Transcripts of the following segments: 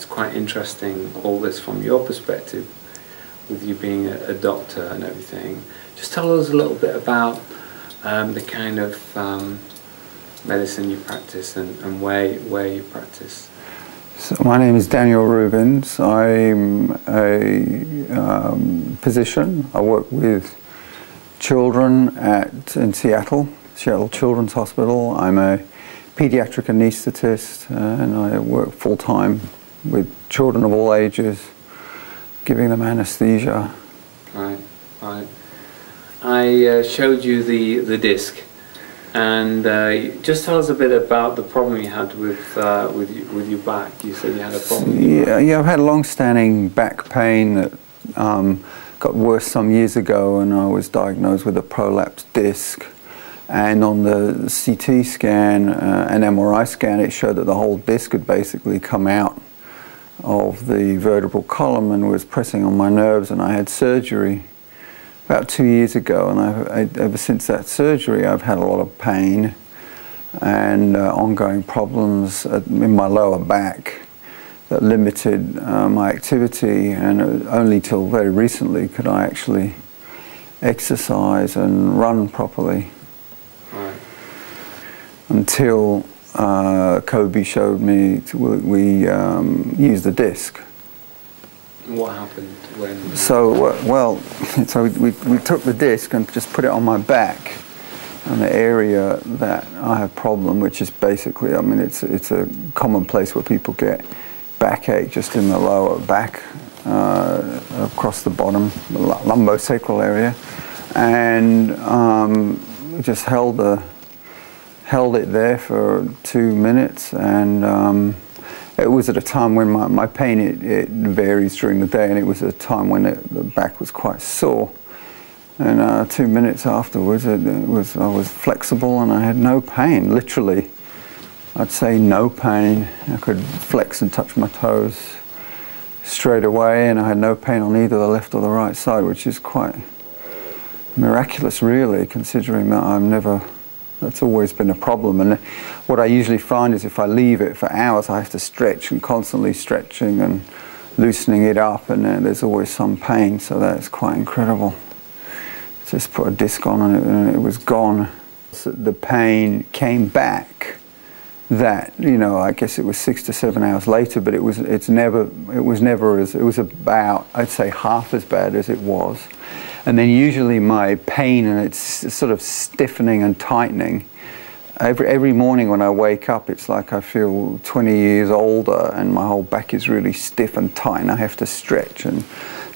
it's quite interesting, all this from your perspective, with you being a doctor and everything. Just tell us a little bit about the kind of medicine you practice and where you practice. So my name is Daniel Rubins. I'm a physician. I work with children in Seattle Children's Hospital. I'm a pediatric anaesthetist, and I work full-time with children of all ages, giving them anesthesia. Right, right. I showed you the disc, and just tell us a bit about the problem you had with your back. You said you had a problem with your back. Yeah, I've had long-standing back pain that got worse some years ago, and I was diagnosed with a prolapsed disc. And on the CT scan and MRI scan, it showed that the whole disc had basically come out of the vertebral column and was pressing on my nerves, and I had surgery about 2 years ago, and ever since that surgery I've had a lot of pain and ongoing problems in my lower back that limited my activity, and only till very recently could I actually exercise and run properly. Right. Until Kobe showed me we used the disc. What happened when? So we took the disc and just put it on my back, on the area that I have problem, which is basically, I mean, it's a common place where people get backache, just in the lower back, across the bottom, the lumbosacral area, and we just held it there for 2 minutes, and it was at a time when my pain, it varies during the day, and it was a time when the back was quite sore. And 2 minutes afterwards, I was flexible and I had no pain, literally. I'd say no pain. I could flex and touch my toes straight away, and I had no pain on either the left or the right side, which is quite miraculous, really, considering that that's always been a problem. And what I usually find is if I leave it for hours, I have to stretch, and constantly stretching and loosening it up, and there's always some pain, so that's quite incredible. Just put a disc on and it was gone. So the pain came back. That, you know, I guess it was 6 to 7 hours later, but it was about, I'd say, half as bad as it was. And then usually my pain, and it's sort of stiffening and tightening. Every morning when I wake up, it's like I feel 20 years older, and my whole back is really stiff and tight, and I have to stretch and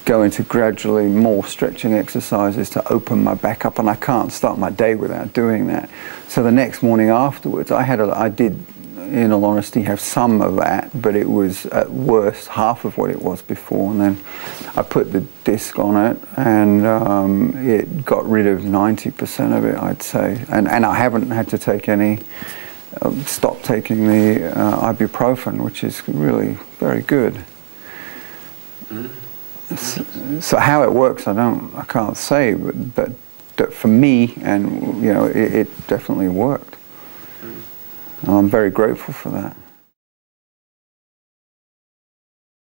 go into gradually more stretching exercises to open my back up, and I can't start my day without doing that. So the next morning afterwards, I did, in all honesty, have some of that, but it was at worst half of what it was before. And then I put the disc on it, and it got rid of 90% of it, I'd say. And I haven't had to take any, stop taking the ibuprofen, which is really very good. Mm. So how it works, I can't say, but for me, and you know, it definitely worked. I'm very grateful for that.